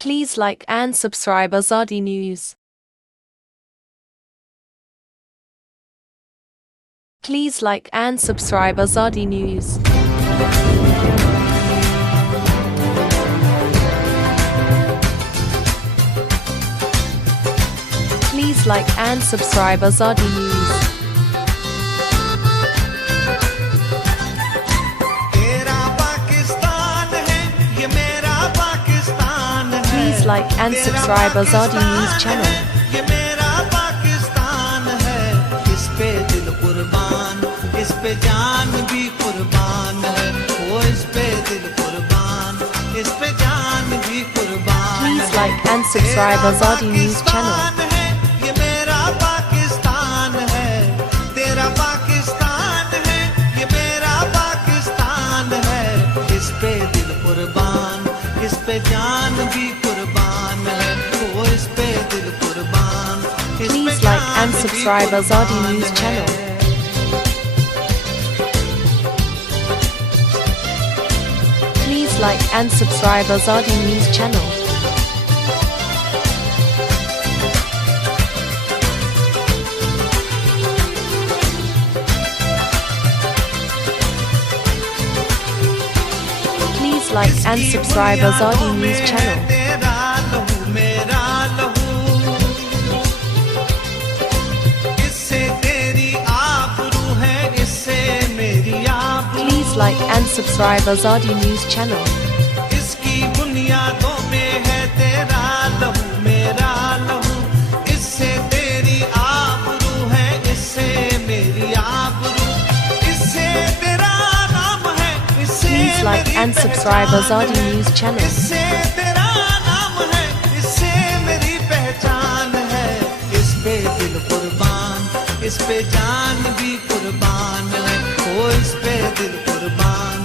Please like and subscribe Azadi News. Please like and subscribe Azadi News. Please like and subscribe Azadi News. Please like and subscribe Azadi News channel. ये मेरा पाकिस्तान है, इस पे दिल कुर्बान, इस पे जान भी कुर्बान है, वो इस पे दिल कुर्बान, इस पे जान भी कुर्बान। Please like and subscribe Azadi News channel. ये मेरा पाकिस्तान है, तेरा पाकिस्तान है, ये मेरा पाकिस्तान है, इस पे दिल कुर्बान, इस पे जान भी कुर्बान है, वो इस पे दिल कुर्बान। Please like and subscribe Azadi News channel. Please like and subscribe Azadi News channel. Please like and subscribe Azadi News channel. Please like and subscribe Azadi News channel. इसकी बुनियादों में है तेरा लहू मेरा लहू, इससे तेरी आबरू है, इससे मेरी आबरू, इससे तेरा नाम है, इससे Please like and subscribe Azadi News channel. इससे तेरा नाम है, इससे मेरी पहचान है, इस पे दिल कुर्बान, इस पे जान भी कुर्बान है, ओ इस पे दिल कुर्बान,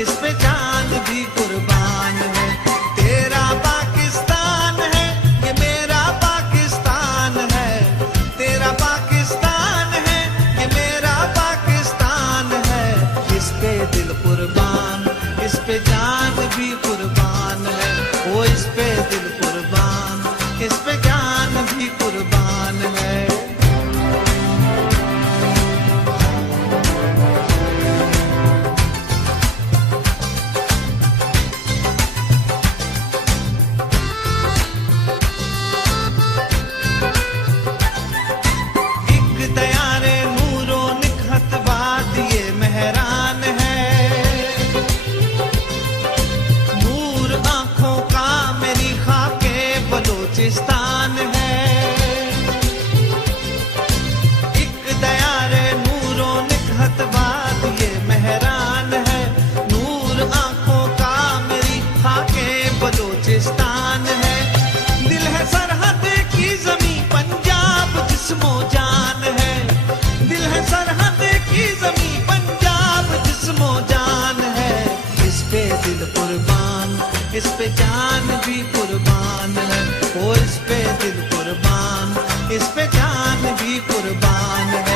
इस पे जान भी कुर्बान है। तेरा पाकिस्तान है, ये मेरा पाकिस्तान है, तेरा पाकिस्तान है, ये मेरा पाकिस्तान है, इस पे दिल कुर्बान, इस पे जान भी कुर्बान है, ओ इस पे दिल कुर्बान, इस पे जान भी कुर्बान है। बलूचिस्तान है एक दयारे नूरों निकहत बाद ये मेहरान है, नूर आंखों का मेरी खाके बलूचिस्तान है, दिल है सरहद की जमी पंजाब जिस्मो जान है, दिल है सरहद की जमी पंजाब जिस्मो जान है, इस पे दिल कुर्बान, इस पे जान भी कुर्बान है, ओ इस पे दिल कुर्बान, इस पे जान भी कुर्बान है।